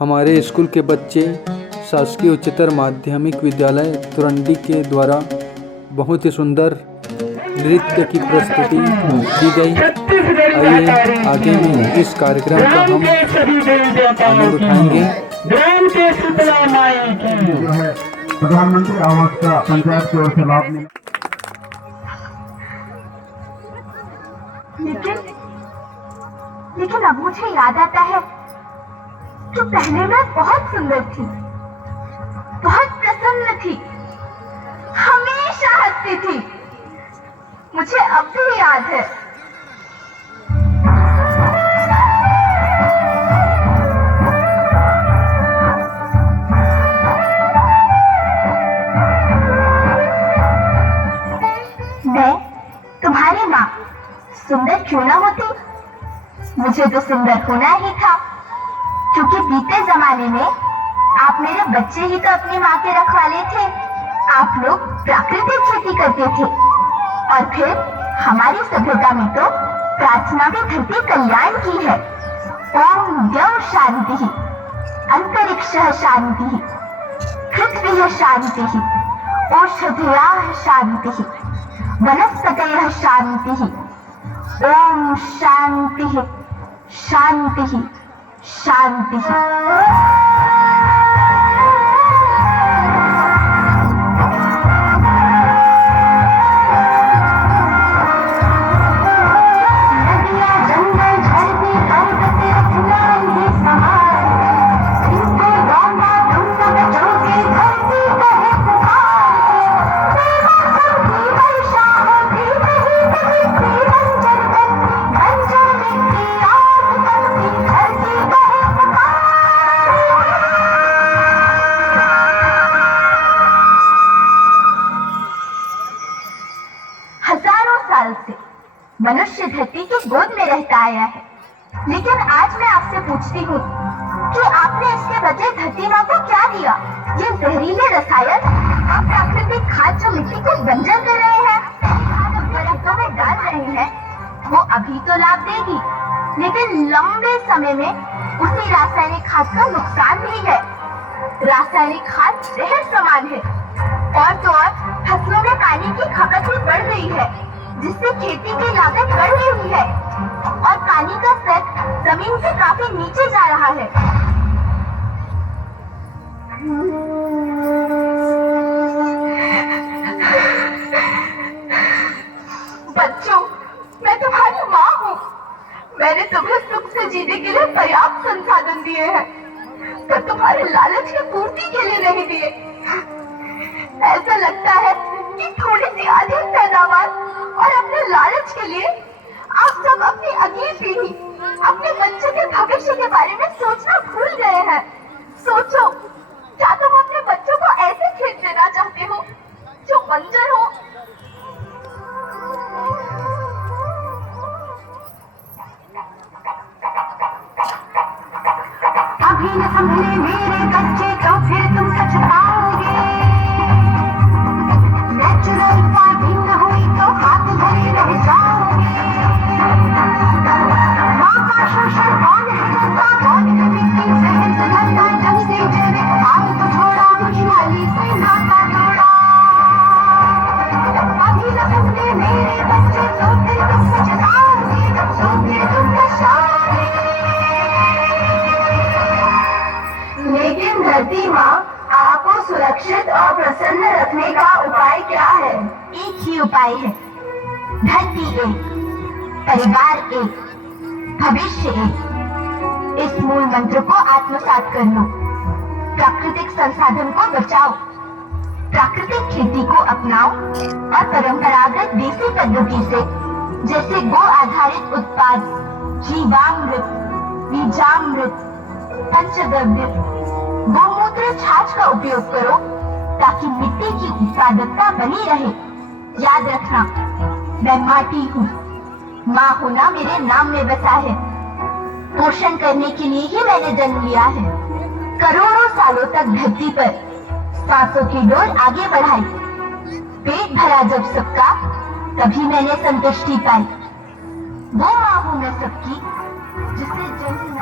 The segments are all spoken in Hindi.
हमारे स्कूल के बच्चे शासकीय उच्चतर माध्यमिक विद्यालय तुरंडी के द्वारा बहुत ही सुंदर नृत्य की प्रस्तुति दी गई। आइए आगे में इस कार्यक्रम का हम आनंद उठाएंगे। प्रधानमंत्री आवास का पंचायत की ओर से लाभ मिला। लेकिन अब मुझे याद आता है कि पहले मैं बहुत सुंदर थी, बहुत प्रसन्न थी, हमेशा हंसती थी। मुझे अब भी याद है। मैं तुम्हारी माँ सुंदर क्यों ना होती, मुझे तो सुंदर होना ही था, क्योंकि बीते जमाने में आप मेरे बच्चे ही तो अपनी माँ के रखवाले थे। आप लोग प्राकृतिक खेती करते थे और फिर हमारी सभ्यता में तो प्रार्थना में धरती कल्याण की है। ओम द्यौः शांति, अंतरिक्षः शांति, पृथ्वी शांति, औषधयः शांति, वनस्पतयः शांति। ओम शांति शांति शांति। मनुष्य धरती की गोद में रहता आया है, लेकिन आज मैं आपसे पूछती हूँ कि आपने इसके बदले धरती माँ को क्या दिया? ये जहरीले रसायन और प्राकृतिक खाद जो मिट्टी को बंजर कर रहे हैं, खेतों में डाल रहे हैं, वो अभी तो लाभ देगी, लेकिन लंबे समय में उसी रासायनिक खाद का नुकसान भी है। रासायनिक खाद जहर समान है, और तो और फसलों में पानी की खपत भी बढ़ गई है, जिससे खेती की लागत बढ़ रही है और पानी का स्तर जमीन से काफी नीचे जा रहा है। बच्चों, मैं तुम्हारी माँ हूँ। मैंने तुम्हें सुख से जीने के लिए पर्याप्त संसाधन दिए हैं, पर तुम्हारे लालच की पूर्ति के लिए नहीं दिए। ऐसा लगता है कि थोड़ी सी अधिक पैदावार और अपने लालच के लिए आप सब अपनी अगली पीढ़ी, अपने बच्चों के भविष्य के बारे में सोचना भूल गए हैं। सोचो, क्या तुम अपने बच्चों को ऐसे खेत देना चाहते हो जो बंजर हो? अभी न संभले मेरे बच्चे तो फिर तुम सच पाओगे। नेचुरल फार्मिंग न हुई तो हाथ धरे रह जाओगे। माँ का शोषण कौन है करता, कौन है मिट्टी जहर से धरता, जब से जैविक खाद को छोड़ा, खुशहाली से नाता जोड़ा। अभी न संभले मेरे बच्चे तो फिर तुम सच पाओगे, तो फिर तुम दर्शाओगे। लेकिन धरती माँ आपको सुरक्षित और प्रसन्न रखने का उपाय क्या है? एक ही उपाय है, धरती एक, परिवार एक, भविष्य एक। इस मूल मंत्र को आत्मसात कर लो। प्राकृतिक संसाधन को बचाओ, प्राकृतिक खेती को अपनाओ और परंपरागत देसी पद्धति से, जैसे गो आधारित उत्पाद, जीवामृत, बीजामृत, पंचगव्य, गौमूत्र छाछ का उपयोग करो, ताकि मिट्टी की उत्पादकता बनी रहे। याद रखना, मैं माटी हूँ, माँ होना मेरे नाम में बसा है। पोषण करने के लिए ही मैंने जन्म लिया है। करोड़ों सालों तक धरती पर सांसों की डोर आगे बढ़ाई। पेट भरा जब सबका, तभी मैंने संतुष्टि पाई। वो माँ हूँ मैं सबकी, जिसे जन्म न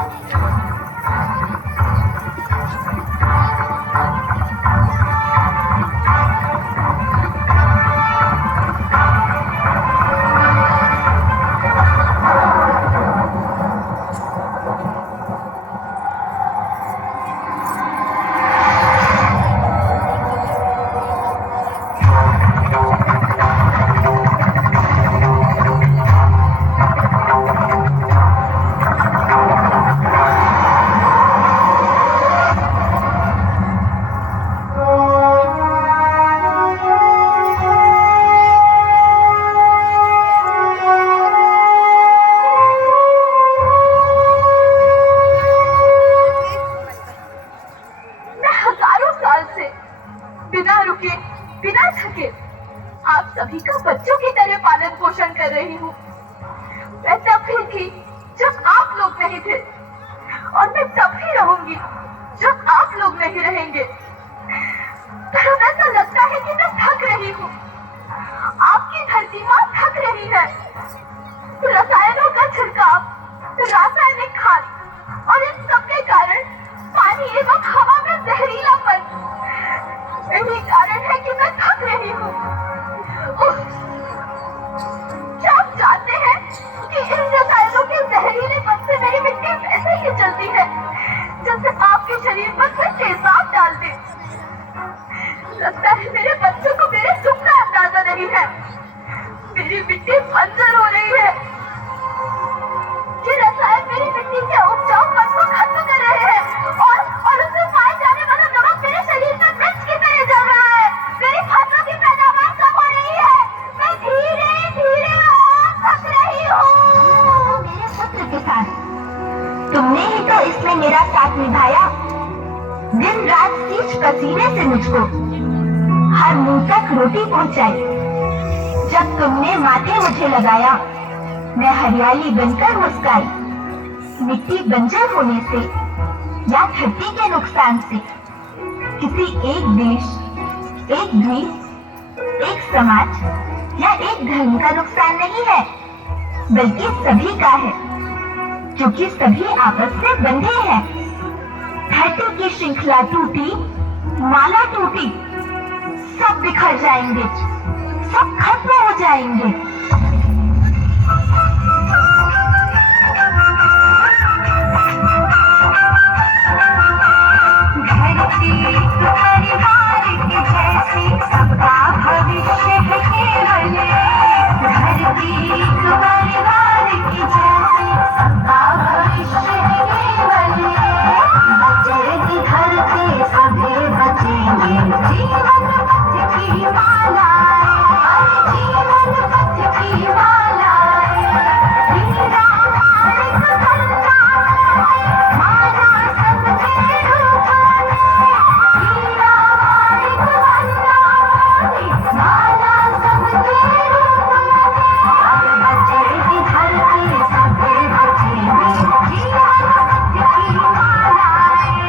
नहीं रहेंगे। पर ऐसा लगता है कि मैं थक रही हूँ। आपकी धरती माँ थक रही है। रसायनों का छिड़काव, रासायनिक खाद और इन सब के कारण पानी एवं हवा में जहरीलापन, यही कारण है कि मैं थक रही हूँ। क्या आप जानते हैं कि इन रसायनों के जहरीलेपन से मेरी मिट्टी वैसे ही चलती है जैसे आपके शरीर पर कोई तेजाब डाल दे। लगता है मेरे बच्चों को मेरे दुख का अंदाजा नहीं है। मेरी मिट्टी बंजर हो रही है। ये रसायन मेरी मिट्टी के उपजाऊपन को खत्म कर रहे हैं और उसमें पाए जाने वाला नमक मेरे शरीर में मिर्च की तरह जल रहा है। मेरी फसलों की पैदावार कम हो रही है। मैं धीरे धीरे थक रही हूँ। मेरे पुत्र के साथ तुमने ही तो इसमें मेरा साथ निभाया। दिन रात सींच पसीने से मुझको हर मुंह तक रोटी पहुंचाई। जब तुमने माथे मुझे लगाया, मैं हरियाली बनकर मुस्काई। मिट्टी बंजर होने से या धरती के नुकसान से किसी एक देश, एक द्वीप, एक समाज या एक धर्म का नुकसान नहीं है, बल्कि सभी का है, क्योंकि सभी आपस से बंधे हैं। धरती की श्रृंखला टूटी, माला टूटी, सब बिखर जाएंगे, सब खत्म हो जाएंगे। सबका भविष्य है केवल, धरती एक परिवार की जैसी सबका भविष्य है केवल। बचेगी धरती सभी बचेंगे, जीवन पथ की मालाएं, जीवन पथ की मालाएं। हीरा माणिक गंगा माला सबके रूप में, हीरा माणिक गंगा माला सबके रूप में। बचेगी धरती सभी बचेंगे, जीवन पथ की मालाएं,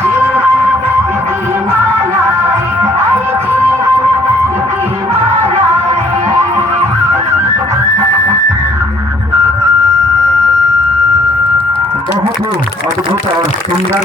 जीवन पथ की मालाएं, अरे जीवन पथ की मालाएं। बहुत ही अद्भुत और सुंदर